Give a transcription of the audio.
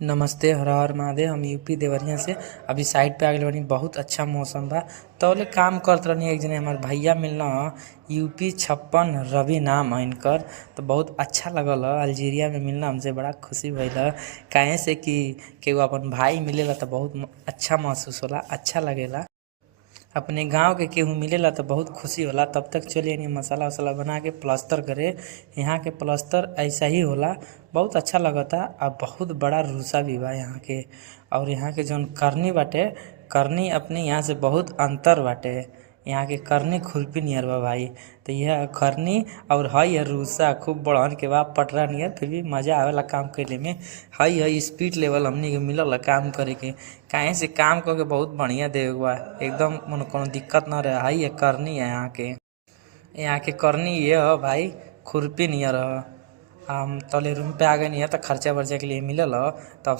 नमस्ते, हर हर महादेव। हम यूपी देवरिया से अभी साइड पे आ गए बानी। बहुत अच्छा मौसम बा। तौले काम करत रहनी, एक जने हमार भैया मिलना यूपी 56 रवि नाम है इनकर। तो बहुत अच्छा लगल अल्जीरिया में मिलना, हमसे बड़ा खुशी भइल। काहे से कि केहू अपन भाई मिलेला तो बहुत अच्छा महसूस होला, अच्छा लगेला। अपने गांव के केहू मिलेला तो बहुत खुशी होला। तब तक चलिए नहीं मसाला वसाला बना के प्लास्टर करे। यहाँ के प्लास्टर ऐसा ही होला, बहुत अच्छा लगता। अब बहुत बड़ा रूसा भी बा यहाँ के। और यहाँ के जौन करनी बाटे, करनी अपने यहाँ से बहुत अंतर बाटे। यहाँ के करनी खुरपी नियर बा भाई। तो यह करनी और हई रूसा खूब बड़हन के बा, पटरा नियर। फिर भी मजा आवेला काम करे में। हई स्पीड लेवल हमनी के मिलल काम करे के। काहे से काम करके बहुत बढ़िया देवे बा, एकदम कोनो दिक्कत न रहे। हई करनी है यहाँ के करनी ये है भाई, खुरपी नियर है। हम तले रूम पे आ गए नहीं है तो खर्चा वर्चा के लिए मिलल। तब